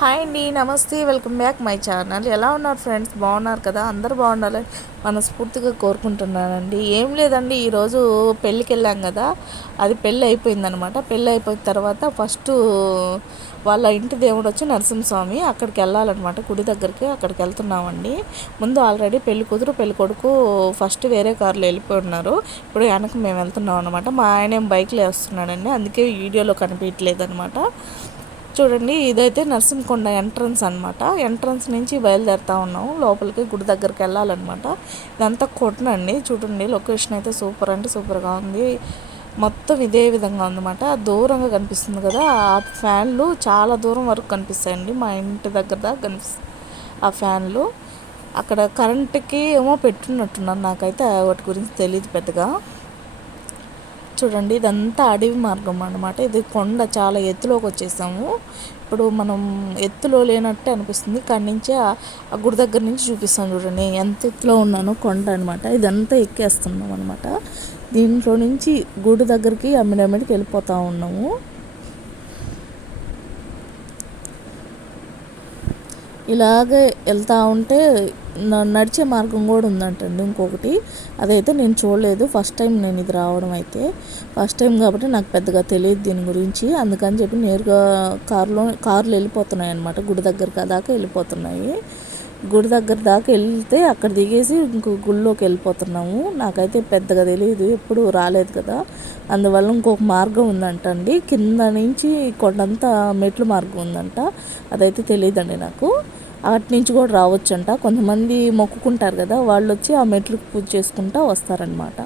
Hi అండి నమస్తే welcome back my channel. ఎలా ఉన్నారు ఫ్రెండ్స్? బాగున్నారు కదా? అందరు బాగుండాలని మనస్ఫూర్తిగా కోరుకుంటున్నానండి. ఏం లేదండి ఈరోజు పెళ్ళికి వెళ్ళాం కదా? అది పెళ్ళి అయిపోయిందనమాట. పెళ్ళి అయిపోయిన తర్వాత ఫస్ట్ వాళ్ళ ఇంటి దేవుడు వచ్చి నరసింహస్వామి అక్కడికి వెళ్ళాలన్నమాట. గుడి దగ్గరికి అక్కడికి వెళ్తున్నామండి. ముందు ఆల్రెడీ పెళ్ళి కూతురు పెళ్ళి కొడుకు ఫస్ట్ వేరే కార్లో వెళ్ళిపోయి ఉన్నారు. ఇప్పుడు వెనక మేము వెళ్తున్నాం అనమాట మా ఆయన బైక్లో వేస్తున్నాడండి. అందుకే వీడియోలో కనిపించలేదు అనమాట చూడండి ఇదైతే నర్సింహకొండ ఎంట్రన్స్ అనమాట ఎంట్రన్స్ నుంచి బయలుదేరుతా ఉన్నాము. లోపలికి గుడి దగ్గరికి వెళ్ళాలన్నమాట. ఇదంతా కొట్టనండి. చూడండి లొకేషన్ అయితే సూపర్ అంటే సూపర్గా ఉంది. మొత్తం ఇదే విధంగా ఉందన్నమాట. దూరంగా కనిపిస్తుంది కదా ఆ ఫ్యాన్లు చాలా దూరం వరకు కనిపిస్తాయండి. మా ఇంటి దగ్గర దాకా కనిపిస్తాయి ఆ ఫ్యాన్లు. అక్కడ కరెంటుకి ఏమో పెట్టున్నట్టున్నారు. నాకైతే వాటి గురించి తెలియదు పెద్దగా. చూడండి ఇదంతా అడవి మార్గం అనమాట ఇది కొండ చాలా ఎత్తులోకి వచ్చేసాము. ఇప్పుడు మనం ఎత్తులో లేనట్టే అనిపిస్తుంది. ఇక్కడి నుంచి ఆ గుడి దగ్గర నుంచి చూపిస్తాను చూడండి. ఎంత ఎత్తులో ఉన్నాను కొండ అనమాట ఇదంతా ఎక్కేస్తున్నాం అనమాట దీంట్లో నుంచి గుడి దగ్గరికి అమ్మిడమ్మిడికి వెళ్ళిపోతూ ఉన్నాము. ఇలాగే వెళ్తూ ఉంటే నడిచే మార్గం కూడా ఉందంటండి ఇంకొకటి. అదైతే నేను చూడలేదు. ఫస్ట్ టైం నేను ఇది రావడం అయితే. ఫస్ట్ టైం కాబట్టి నాకు పెద్దగా తెలియదు దీని గురించి. అందుకని చెప్పి నేరుగా కారులో కార్లు వెళ్ళిపోతున్నాయి అనమాట గుడి దగ్గర దాకా వెళ్ళిపోతున్నాయి. గుడి దగ్గర దాకా వెళ్తే అక్కడ దిగేసి ఇంకో గుళ్ళోకి వెళ్ళిపోతున్నాము. నాకైతే పెద్దగా తెలియదు. ఎప్పుడు రాలేదు కదా. అందువల్ల ఇంకొక మార్గం ఉందంట అండి కింద నుంచి కొండంతా మెట్లు మార్గం ఉందంట. అదైతే తెలియదండి నాకు. అటు నుంచి కూడా రావచ్చంట. కొంతమంది మొక్కుకుంటారు కదా వాళ్ళు వచ్చి ఆ మెట్లకు పూజ చేసుకుంటా వస్తారనమాట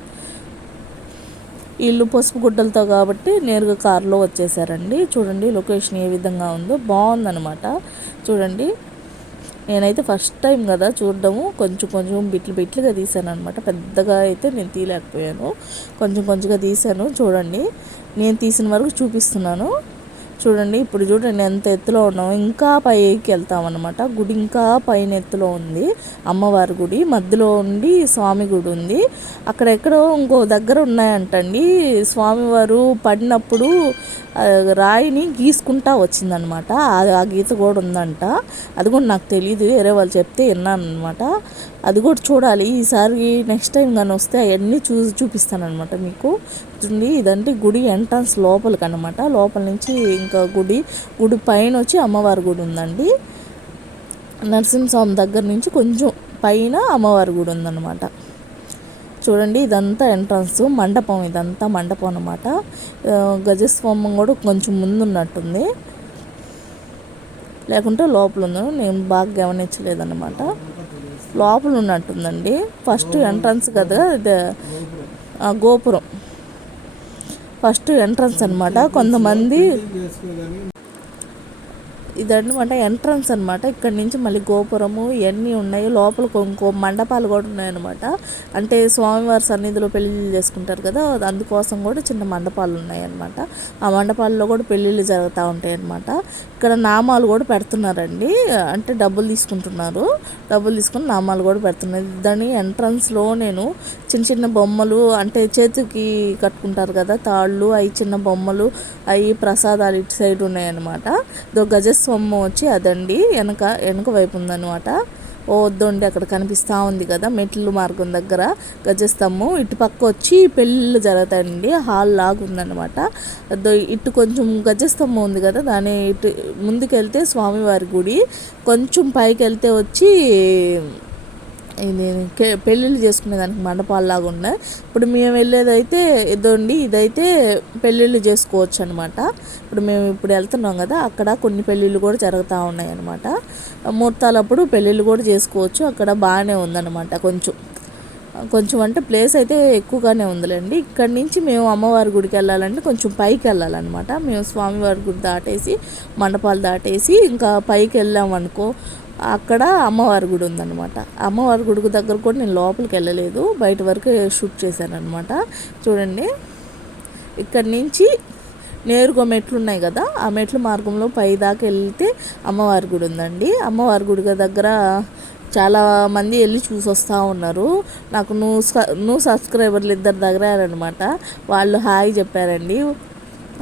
వీళ్ళు పసుపు గుడ్డలతో కాబట్టి నేరుగా కారులో వచ్చేసారండి. చూడండి లొకేషన్ ఏ విధంగా ఉందో. బాగుందనమాట చూడండి. నేనైతే ఫస్ట్ టైం కదా చూడడము. కొంచెం కొంచెం బిట్లు బిట్లుగా తీసాను అనమాట పెద్దగా అయితే నేను తీయలేకపోయాను. కొంచెం కొంచెంగా తీసాను. చూడండి. నేను తీసిన వరకు చూపిస్తున్నాను. చూడండి ఇప్పుడు చూడండి ఎంత ఎత్తులో ఉన్నాము. ఇంకా పైకి వెళ్తామన్నమాట. గుడి ఇంకా పైన ఎత్తులో ఉంది. అమ్మవారి గుడి. మధ్యలో ఉండి స్వామి గుడి ఉంది. అక్కడ ఎక్కడో ఇంకో దగ్గర ఉన్నాయంటండి. స్వామివారు పడినప్పుడు రాయిని గీసుకుంటా వచ్చిందనమాట ఆ గీత కూడా ఉందంట. అది కూడా నాకు తెలియదు వేరే వాళ్ళు చెప్తే విన్నాను అనమాట అది కూడా చూడాలి. ఈసారి నెక్స్ట్ టైం కానీ వస్తే అవన్నీ చూసి చూపిస్తానమాట మీకు. చూడండి ఇదంటే గుడి ఎంట్రన్స్ లోపలికి అనమాట లోపల నుంచి ఇంకా గుడి గుడి పైన వచ్చి అమ్మవారి గుడి ఉందండి. నరసింహస్వామి దగ్గర నుంచి కొంచెం పైన అమ్మవారి గుడి ఉందన్నమాట. చూడండి ఇదంతా ఎంట్రన్స్ మండపం ఇదంతా మండపం అనమాట గజస్వామం కూడా కొంచెం ముందున్నట్టుంది. లేకుంటే లోపల ఉంది నేను బాగా గమనించలేదన్నమాట. లోపల ఉన్నట్టుందండి ఫస్ట్ ఎంట్రన్స్ కదా గోపురం. ఫస్ట్ ఎంట్రన్స్ అనమాట కొంతమంది ఇదన్నమాట ఎంట్రన్స్ అనమాట ఇక్కడ నుంచి మళ్ళీ గోపురము ఇవన్నీ ఉన్నాయి. లోపల ఇంకో మండపాలు కూడా ఉన్నాయన్నమాట. అంటే స్వామివారి సన్నిధిలో పెళ్ళిళ్ళు చేసుకుంటారు కదా అందుకోసం కూడా చిన్న మండపాలు ఉన్నాయన్నమాట. ఆ మండపాల్లో కూడా పెళ్ళిళ్ళు జరుగుతూ ఉంటాయన్నమాట. ఇక్కడ నామాలు కూడా పెడుతున్నారండి. అంటే డబ్బులు తీసుకుంటున్నారు. డబ్బులు తీసుకుని నామాలు కూడా పెడుతున్నారు. దాని ఎంట్రన్స్లో నేను చిన్న చిన్న బొమ్మలు అంటే చేతికి కట్టుకుంటారు కదా తాళ్ళు అవి చిన్న బొమ్మలు అవి ప్రసాదాలు ఇటు సైడ్ ఉన్నాయన్నమాట. గజస్ కొమ్మ వచ్చి అదండి వెనక వెనక వైపు ఉందన్నమాట. ఓ వద్దండి అక్కడ కనిపిస్తూ ఉంది కదా మెట్లు మార్గం దగ్గర గజస్తంభం. ఇటు పక్క వచ్చి పెళ్ళిళ్ళు జరుగుతాయండి హాల్ లాగా ఉందన్నమాట. ఇటు కొంచెం గజస్తంభం ఉంది కదా దాని ఇటు ముందుకెళ్తే స్వామివారి గుడి కొంచెం పైకి వెళ్తే వచ్చి ఇది పెళ్ళిళ్ళు చేసుకునే దానికి మండపాల్లాగా ఉన్నాయి ఇప్పుడు మేము వెళ్ళేదైతే ఇదండి ఇదైతే పెళ్ళిళ్ళు చేసుకోవచ్చు అనమాట ఇప్పుడు మేము ఇప్పుడు వెళ్తున్నాం కదా అక్కడ కొన్ని పెళ్ళిళ్ళు కూడా జరుగుతూ ఉన్నాయి అనమాట ముహూర్తాలప్పుడు పెళ్ళిళ్ళు కూడా చేసుకోవచ్చు అక్కడ బాగానే ఉందన్నమాట కొంచెం. కొంచెం అంటే ప్లేస్ అయితే ఎక్కువగానే ఉందిలేండి. ఇక్కడి నుంచి మేము అమ్మవారి గుడికి వెళ్ళాలంటే కొంచెం పైకి వెళ్ళాలన్నమాట. మేము స్వామివారి గుడి దాటేసి మండపాలు దాటేసి ఇంకా పైకి వెళ్ళామనుకో అక్కడ అమ్మవారి గుడి ఉందన్నమాట. అమ్మవారి గుడి దగ్గర కూడా నేను లోపలికి వెళ్ళలేదు. బయట వరకు షూట్ చేశాను అనమాట చూడండి. ఇక్కడి నుంచి నేరుగా మెట్లు ఉన్నాయి కదా ఆ మెట్ల మార్గంలో పై దాకా వెళ్తే అమ్మవారి గుడి ఉందండి. అమ్మవారి గుడి దగ్గర చాలా మంది వెళ్ళి చూసొస్తూ ఉన్నారు. నాకు నువ్వు నువ్వు సబ్స్క్రైబర్లు ఇద్దరు దగ్గర వాళ్ళు హాయ్ చెప్పారండి.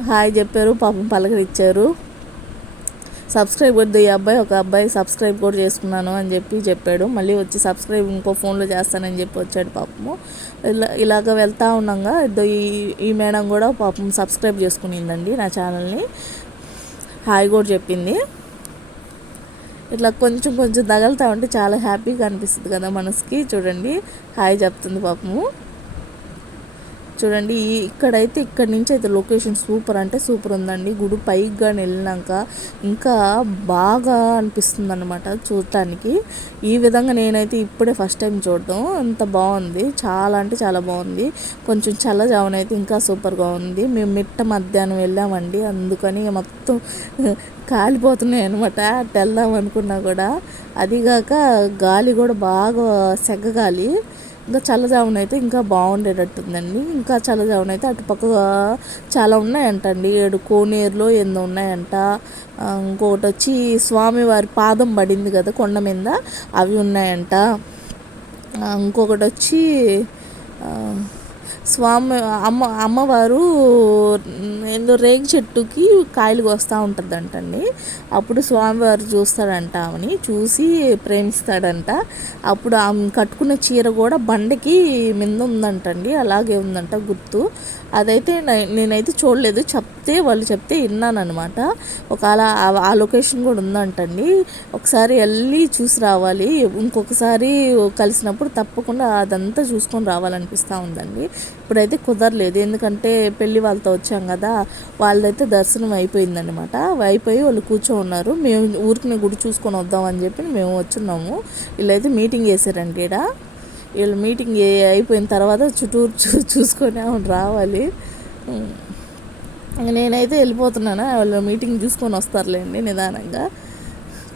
హాయ్ చెప్పారు పాపం పలకరిచ్చారు సబ్స్క్రైబ్ వద్దు ఈ అబ్బాయి ఒక అబ్బాయి సబ్స్క్రైబ్ కూడా చేసుకున్నాను అని చెప్పి చెప్పాడు. మళ్ళీ వచ్చి సబ్స్క్రైబ్ ఇంకో ఫోన్లో చేస్తానని చెప్పి వచ్చాడు పాపము. ఇలా ఇలాగ వెళ్తూ ఉండగా ఈ ఈ మేడం కూడా పాపం సబ్స్క్రైబ్ చేసుకునిందండి నా ఛానల్ని. హాయ్ కూడా చెప్పింది. ఇట్లా కొంచెం కొంచెం తగలుతూ ఉంటే చాలా హ్యాపీగా అనిపిస్తుంది కదా మనసుకి. చూడండి హాయ్ చెప్తుంది పాపము. చూడండి ఇక్కడైతే ఇక్కడ నుంచి అయితే లొకేషన్ సూపర్ అంటే సూపర్ ఉందండి. గుడి పైకి కానీ వెళ్ళినాక ఇంకా బాగా అనిపిస్తుంది అనమాట చూడటానికి ఈ విధంగా నేనైతే ఇప్పుడే ఫస్ట్ టైం చూడటం అంత బాగుంది. చాలా అంటే చాలా బాగుంది. కొంచెం చల్లజామున ఇంకా సూపర్గా ఉంది. మేము మిట్ట మధ్యాహ్నం వెళ్ళామండి. అందుకని మొత్తం కాలిపోతున్నాయి అనమాట అటు వెళ్దాం అనుకున్నా కూడా. అదిగాక గాలి కూడా బాగా సెగ్గగాలి ఇంకా చల్లజామున అయితే ఇంకా బాగుండేటట్టుందండి. ఇంకా చల్లజామున అయితే అటుపక్క చాలా ఉన్నాయంటండి. ఏడు కోనేరులో ఎన్నో ఉన్నాయంట. ఇంకొకటి వచ్చి స్వామివారి పాదం పడింది కదా కొండ మీద. అవి ఉన్నాయంట. ఇంకొకటి వచ్చి స్వామి అమ్మ అమ్మవారు ఏందో రేగి చెట్టుకి కాయలు కోస్తూ ఉంటుందంటండి. అప్పుడు స్వామివారు చూస్తాడంట ఆమెని చూసి ప్రేమిస్తాడంట. అప్పుడు ఆమె కట్టుకున్న చీర కూడా బండకి మింద ఉందంటండి అలాగే ఉందంట గుర్తు. అదైతే నేనైతే చూడలేదు. చెప్తే వాళ్ళు చెప్తే విన్నానమాట ఒకవేళ ఆ లొకేషన్ కూడా ఉందంటండి. ఒకసారి వెళ్ళి చూసి రావాలి. ఇంకొకసారి కలిసినప్పుడు తప్పకుండా అదంతా చూసుకొని రావాలనిపిస్తూ ఉందండి. ఇప్పుడైతే కుదరలేదు. ఎందుకంటే పెళ్ళి వాళ్ళతో వచ్చాం కదా వాళ్ళదైతే దర్శనం అయిపోయిందనమాట అయిపోయి వాళ్ళు కూర్చో ఉన్నారు. మేము ఊరికి గుడి చూసుకొని వద్దామని చెప్పి మేము వచ్చున్నాము. వీళ్ళైతే మీటింగ్ వేసారండి ఇక్కడ వీళ్ళు మీటింగ్ అయిపోయిన తర్వాత చుట్టూరు చూ చూసుకొని రావాలి. నేనైతే వెళ్ళిపోతున్నాను వాళ్ళు మీటింగ్ చూసుకొని వస్తారులేండి నిదానంగా.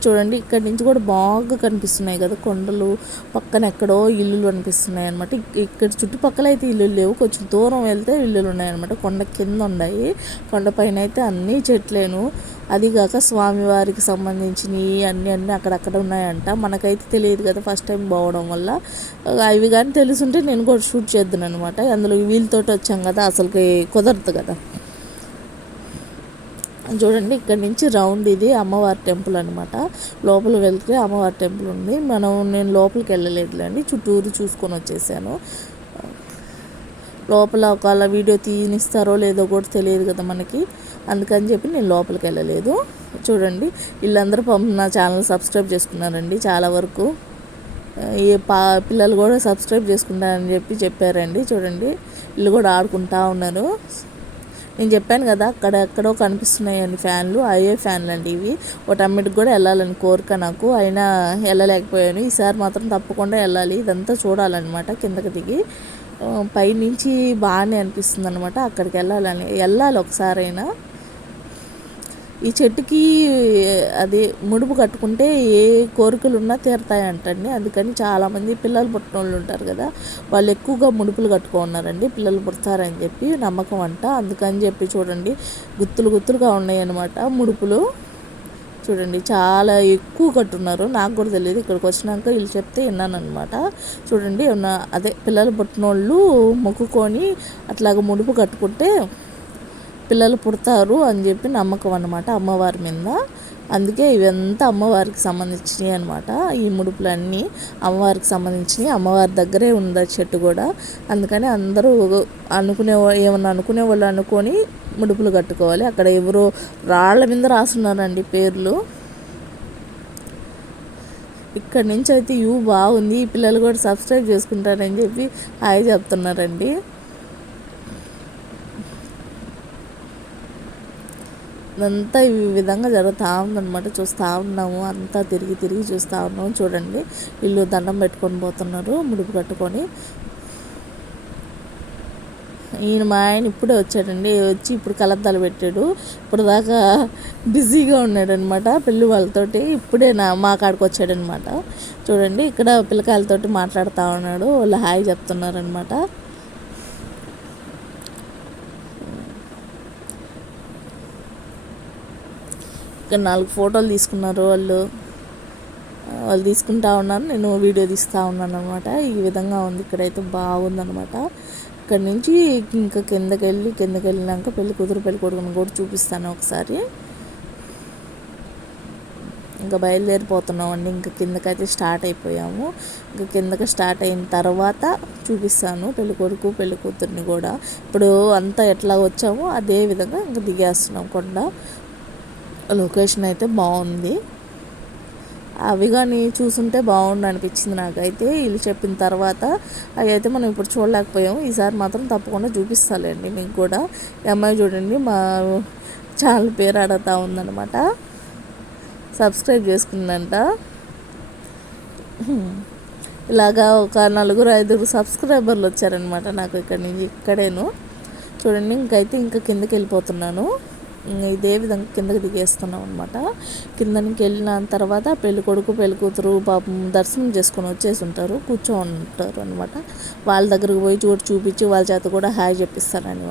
చూడండి ఇక్కడి నుంచి కూడా బాగా కనిపిస్తున్నాయి కదా కొండలు పక్కన ఎక్కడో ఇల్లులు అనిపిస్తున్నాయి అనమాట ఇక్కడ చుట్టుపక్కల అయితే ఇల్లులు లేవు కొంచెం దూరం వెళ్తే ఇల్లులు ఉన్నాయన్నమాట. కొండ కింద ఉన్నాయి కొండపైన అయితే అన్నీ చెట్లేను. అదిగాక స్వామివారికి సంబంధించినవి అన్నీ అన్నీ అక్కడక్కడ ఉన్నాయంట. మనకైతే తెలియదు కదా ఫస్ట్ టైం పోవడం వల్ల. అవి కానీ తెలుసుంటే నేను కూడా షూట్ చేద్దాను అనమాట అందులో వీళ్ళతోటి వచ్చాం కదా అసలుకి కుదరదు కదా. చూడండి ఇక్కడ నుంచి రౌండ్ ఇది అమ్మవారి టెంపుల్ అనమాట లోపల వెళ్తే అమ్మవారి టెంపుల్ ఉంది. మనం నేను లోపలికి వెళ్ళలేదులేండి చుట్టూరు చూసుకొని వచ్చేసాను. లోపల ఒకవేళ వీడియో తీనిస్తారో లేదో కూడా తెలియదు కదా మనకి. అందుకని చెప్పి నేను లోపలికి వెళ్ళలేదు. చూడండి వీళ్ళందరూ నా ఛానల్ సబ్స్క్రైబ్ చేసుకున్నారండి చాలా వరకు. ఏ పా పిల్లలు కూడా సబ్స్క్రైబ్ చేసుకుంటారని చెప్పి చెప్పారండి. చూడండి వీళ్ళు కూడా ఆడుకుంటా ఉన్నారు. నేను చెప్పాను కదా అక్కడ ఎక్కడో కనిపిస్తున్నాయండి ఫ్యాన్లు అయ్యే ఫ్యాన్లు అండి ఇవి. ఒకటమ్మిటికి కూడా వెళ్ళాలని కోరిక నాకు. అయినా వెళ్ళలేకపోయాను. ఈసారి మాత్రం తప్పకుండా వెళ్ళాలి. ఇదంతా చూడాలన్నమాట కిందకి దిగి. పైనుంచి బాగానే అనిపిస్తుంది అనమాట అక్కడికి వెళ్ళాలని. వెళ్ళాలి ఒకసారైనా. ఈ చెట్టుకి అది ముడుపు కట్టుకుంటే ఏ కోరికలు ఉన్నా తీరుతాయంటండి. అందుకని చాలామంది పిల్లలు పుట్టిన వాళ్ళు ఉంటారు కదా వాళ్ళు ఎక్కువగా ముడుపులు కట్టుకున్నారండి. పిల్లలు పుడతారని చెప్పి నమ్మకం అంట. అందుకని చెప్పి చూడండి గుత్తులు గుత్తులుగా ఉన్నాయి అన్నమాట ముడుపులు. చూడండి చాలా ఎక్కువ కట్టున్నారు. నాకు కూడా తెలియదు ఇక్కడికి వచ్చినాక వీళ్ళు చెప్తే విన్నాను అనమాట చూడండి అదే పిల్లలు పుట్టినోళ్ళు మొక్కుకొని అట్లాగ ముడుపు కట్టుకుంటే పిల్లలు పుడతారు అని చెప్పి నమ్మకం అనమాట అమ్మవారి మీద. అందుకే ఇవంతా అమ్మవారికి సంబంధించినవి అనమాట ఈ ముడుపులన్నీ అమ్మవారికి సంబంధించినవి అమ్మవారి దగ్గరే ఉంది చెట్టు కూడా. అందుకని అందరూ అనుకునే ఏమన్నా అనుకునే వాళ్ళు అనుకొని ముడుపులు కట్టుకోవాలి. అక్కడ ఎవరో రాళ్ళ మీద రాస్తున్నారండి పేర్లు. ఇక్కడ నుంచి అయితే యూ బాగుంది. ఈ పిల్లలు కూడా సబ్స్క్రైబ్ చేసుకుంటారని చెప్పి హాయ్ చెప్తున్నారండి. ఇదంతా ఈ విధంగా జరుగుతూ ఉందన్నమాట. చూస్తూ ఉన్నాము. అంతా తిరిగి తిరిగి చూస్తూ ఉన్నాము. చూడండి. వీళ్ళు దండం పెట్టుకొని పోతున్నారు. ముడుపు కట్టుకొని. ఈయన మా ఆయన ఇప్పుడే వచ్చాడండి. వచ్చి ఇప్పుడు కలద్దాలు పెట్టాడు. ఇప్పుడు దాకా బిజీగా ఉన్నాడనమాట పెళ్ళి వాళ్ళతోటి. ఇప్పుడే నా మా కాడికి వచ్చాడనమాట చూడండి. ఇక్కడ పిల్లకాయలతోటి మాట్లాడుతూ ఉన్నాడు. వాళ్ళు హాయ్ చెప్తున్నారనమాట ఇక్కడ నాలుగు ఫోటోలు తీసుకున్నారు వాళ్ళు. వాళ్ళు తీసుకుంటా ఉన్నారు. నేను వీడియో తీస్తూ ఉన్నాను అనమాట ఈ విధంగా ఉంది. ఇక్కడైతే బాగుందనమాట ఇక్కడ నుంచి ఇంకా కిందకి వెళ్ళి కిందకి వెళ్ళినాక పెళ్ళి కూతురు పెళ్ళి కొడుకుని కూడా చూపిస్తాను ఒకసారి. ఇంకా బయలుదేరిపోతున్నాం అండి ఇంకా కిందకైతే స్టార్ట్ అయిపోయాము. ఇంకా కిందకి స్టార్ట్ అయిన తర్వాత చూపిస్తాను పెళ్ళి కొడుకు పెళ్ళి కూతుర్ని కూడా. ఇప్పుడు అంతా ఎట్లా వచ్చామో అదే విధంగా ఇంకా దిగేస్తున్నాం కొండ. లొకేషన్ అయితే బాగుంది. అవి కానీ చూసుంటే బాగుండు అనిపించింది నాకైతే. వీళ్ళు చెప్పిన తర్వాత అవి అయితే మనం ఇప్పుడు చూడలేకపోయాము. ఈసారి మాత్రం తప్పకుండా చూపిస్తాలేండి మీకు కూడా. అమ్మాయి చూడండి మా ఛానల్ పేరు అడుగుతా ఉందన్నమాట. సబ్స్క్రైబ్ చేసుకుందంట. ఇలాగా ఒక నలుగురు ఐదుగురు సబ్స్క్రైబర్లు వచ్చారనమాట నాకు ఇక్కడ నుంచి ఇక్కడేను. చూడండి ఇంకైతే ఇంకా కిందకి వెళ్ళిపోతున్నాను. ఇదే విధంగా కిందకి దిగేస్తున్నాం అనమాట కిందకి వెళ్ళిన తర్వాత పెళ్ళి కొడుకు పెళ్ళి కూతురు పాపం దర్శనం చేసుకొని వచ్చేసి ఉంటారు కూర్చొని ఉంటారు అనమాట వాళ్ళ దగ్గరకు పోయి చోటు చూపించి వాళ్ళ చేత కూడా హాయ్ చెప్పిస్తానని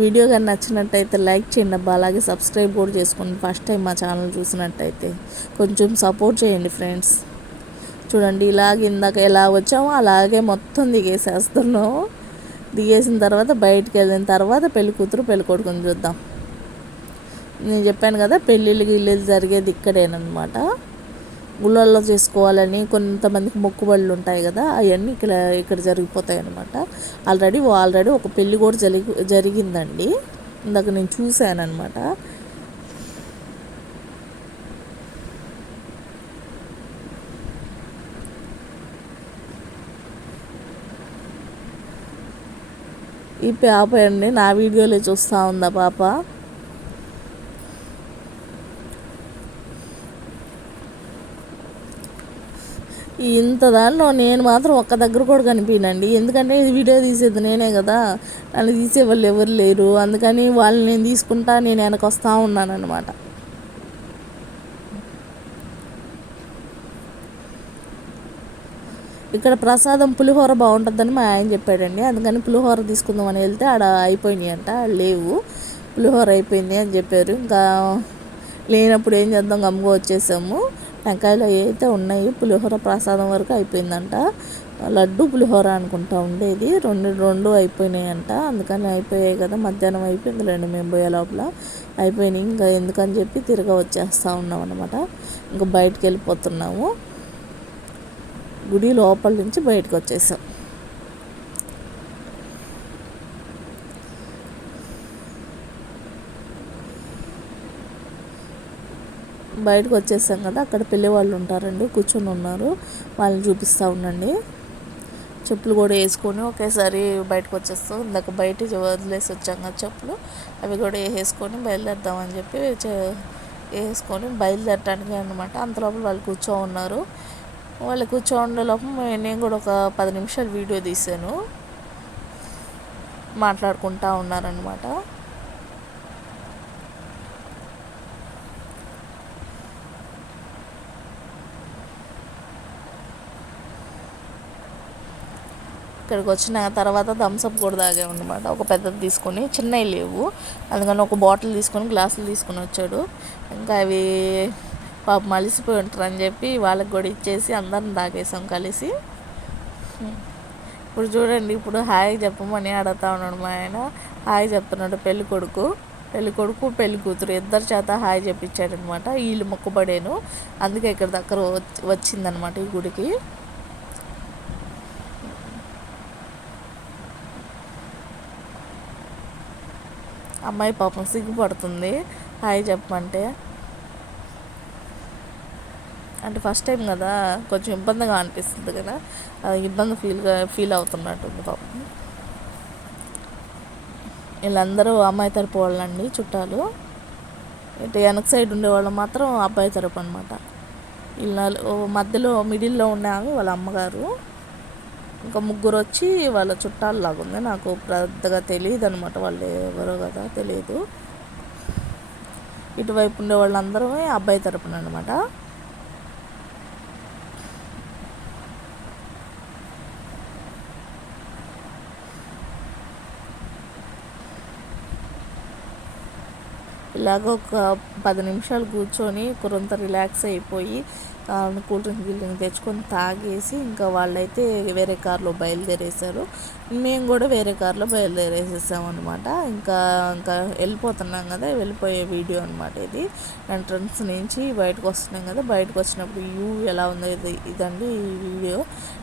వీడియో కానీ నచ్చినట్టయితే లైక్ చేయండి అబ్బా. అలాగే సబ్స్క్రైబ్ కూడా చేసుకోండి. ఫస్ట్ టైం మా ఛానల్ చూసినట్టయితే కొంచెం సపోర్ట్ చేయండి ఫ్రెండ్స్. చూడండి ఇలాగ ఇందాక ఎలా వచ్చామో అలాగే మొత్తం దిగేసేస్తున్నాం. దిగేసిన తర్వాత బయటికి వెళ్ళిన తర్వాత పెళ్ళి కూతురు పెళ్ళి కొడుకుని చూద్దాం. నేను చెప్పాను కదా పెళ్ళిళ్ళు గిళ్ళిళ్ళు జరిగేది ఇక్కడేనమాట ఊళ్ళల్లో చేసుకోవాలని కొంతమందికి మొక్కుబళ్ళు ఉంటాయి కదా అవన్నీ ఇక్కడ ఇక్కడ జరిగిపోతాయి అనమాట ఆల్రెడీ ఆల్రెడీ ఒక పెళ్ళి కూడా జరిగి జరిగిందండి. ఇందాక నేను చూశాను అనమాట ఈ పాప అండి నా వీడియోలే చూస్తూ ఉందా పాప? ఇంత దానిలో నేను మాత్రం ఒక్క దగ్గర కూడా కనిపించండి ఎందుకంటే ఇది వీడియో తీసేది నేనే కదా. నన్ను తీసేవాళ్ళు ఎవరు లేరు. అందుకని వాళ్ళని నేను తీసుకుంటా నేను వెనక వస్తూ ఉన్నాను అనమాట ఇక్కడ ప్రసాదం పులిహోర బాగుంటుందని మా ఆయన చెప్పాడండి. అందుకని పులిహోర తీసుకుందామని వెళ్తే ఆడ అయిపోయినాయి అంట లేవు. పులిహోర అయిపోయింది అని చెప్పారు. ఇంకా లేనప్పుడు ఏం చేద్దాం గమ్ముగా వచ్చేసాము. టెంకాయలు అయితే ఉన్నాయి. పులిహోర ప్రసాదం వరకు అయిపోయిందంట. లడ్డు పులిహోర అనుకుంటా ఉండేది. రెండు రెండు అయిపోయినాయి అంట. అందుకని అయిపోయాయి కదా మధ్యాహ్నం అయిపోయింది. రెండు మేము పోయే లోపల అయిపోయినాయి. ఇంకా ఎందుకని చెప్పి తిరగ వచ్చేస్తూ ఉన్నాం అనమాట ఇంకా బయటకు వెళ్ళిపోతున్నాము. గుడి లోపల నుంచి బయటకు వచ్చేసాం. బయటకు వచ్చేసాం కదా అక్కడ పెళ్ళి వాళ్ళు ఉంటారండి కూర్చొని ఉన్నారు. వాళ్ళని చూపిస్తూ ఉండండి. చెప్పులు కూడా వేసుకొని ఒకేసారి బయటకు వచ్చేస్తాం. ఇందాక బయట వదిలేసి వచ్చాం కదా చెప్పులు అవి కూడా వేసుకొని బయలుదేరుదామని చెప్పి వేసుకొని బయలుదేరటానికి అనమాట అంతలోపల వాళ్ళు కూర్చో ఉన్నారు. వాళ్ళు కూర్చోండే లోపం నేను కూడా ఒక పది నిమిషాలు వీడియో తీశాను. మాట్లాడుకుంటా ఉన్నారనమాట ఇక్కడికి వచ్చిన తర్వాత థమ్స్అప్ కూడా తాగామన్నమాట ఒక పెద్దది తీసుకొని చిన్నవి లేవు. అందుకని ఒక బాటిల్ తీసుకొని గ్లాసులు తీసుకొని వచ్చాడు. ఇంకా అవి పాప మలిసిపోయి ఉంటారు అని చెప్పి వాళ్ళకి కూడా ఇచ్చేసి అందరం తాగేసాం కలిసి. ఇప్పుడు చూడండి ఇప్పుడు హాయ్ చెప్పమని అడుగుతా ఉన్నాడు మా ఆయన. హాయ్ చెప్తున్నాడు పెళ్ళి కొడుకు పెళ్ళి కొడుకు పెళ్ళి కూతురు. ఇద్దరు చేత హాయ్ చెప్పించాడనమాట. వీళ్ళు మొక్కుబడేను. అందుకే ఇక్కడ దగ్గర వచ్చిందనమాట ఈ గుడికి. అమ్మాయి పాపం సిగ్గుపడుతుంది. హాయ్ చెప్పమంటే. అంటే ఫస్ట్ టైం కదా కొంచెం ఇబ్బందిగా అనిపిస్తుంది కదా ఇబ్బంది ఫీల్గా ఫీల్ అవుతున్నట్టుంది పాపం. వీళ్ళందరూ అమ్మాయి తరపు వాళ్ళండి చుట్టాలు. ఇటు వెనక సైడ్ ఉండేవాళ్ళు మాత్రం అబ్బాయి తరపు అనమాట వీళ్ళ మధ్యలో మిడిల్లో ఉన్న ఆమె వాళ్ళ అమ్మగారు. ఇంకా ముగ్గురు వచ్చి వాళ్ళ చుట్టాలు లాగా ఉంది. నాకు పెద్దగా తెలియదు అనమాట వాళ్ళు ఎవరో కదా తెలియదు. ఇటువైపు ఉండే వాళ్ళందరూ అబ్బాయి తరపున అనమాట ఇలాగ ఒక పది నిమిషాలు కూర్చొని కొంత రిలాక్స్ అయిపోయి కూల్ డ్రింక్ గిల్ డ్రింక్ తెచ్చుకొని తాగేసి ఇంకా వాళ్ళైతే వేరే కార్లో బయలుదేరేశారు మేము కూడా వేరే కార్లో బయలుదేరేసేసాం అనమాట ఇంకా ఇంకా వెళ్ళిపోతున్నాం కదా వెళ్ళిపోయే వీడియో అనమాట ఇది. ఎంట్రన్స్ నుంచి బయటకు వస్తున్నాం కదా బయటకు వచ్చినప్పుడు వ్యూ ఎలా ఉందో ఇది ఇదండి ఈ వీడియో.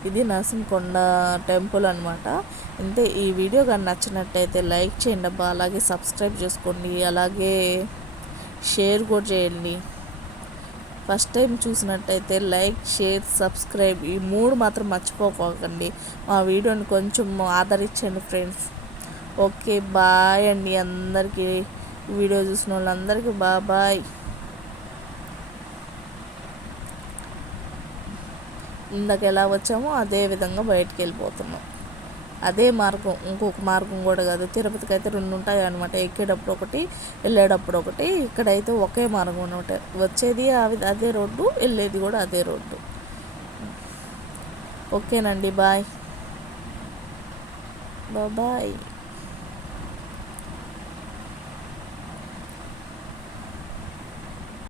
ఇది నరసింహకొండ టెంపుల్ అనమాట అంతే ఈ వీడియో కానీ నచ్చినట్టయితే లైక్ చేయండి అబ్బా. అలాగే సబ్స్క్రైబ్ చేసుకోండి. అలాగే షేర్ కూడా చేయండి. ఫస్ట్ టైం చూసినట్టయితే లైక్ షేర్ సబ్స్క్రైబ్ ఈ మూడు మాత్రం మర్చిపోకండి. మా వీడియోని కొంచెం ఆదరించండి ఫ్రెండ్స్. ఓకే బాయ్ అండి అందరికీ. వీడియో చూసిన వాళ్ళందరికీ బాయ్. ఇందాక ఎలా వచ్చామో అదే విధంగా బయటికి వెళ్ళిపోతున్నాం. అదే మార్గం ఇంకొక మార్గం కూడా కాదు. తిరుపతికి అయితే రెండు ఉంటాయి అనమాట ఎక్కేటప్పుడు ఒకటి వెళ్ళేటప్పుడు ఒకటి ఇక్కడైతే ఒకే మార్గం అనమాట వచ్చేది అదే రోడ్డు వెళ్ళేది కూడా అదే రోడ్డు. ఓకేనండి బాయ్. బాయ్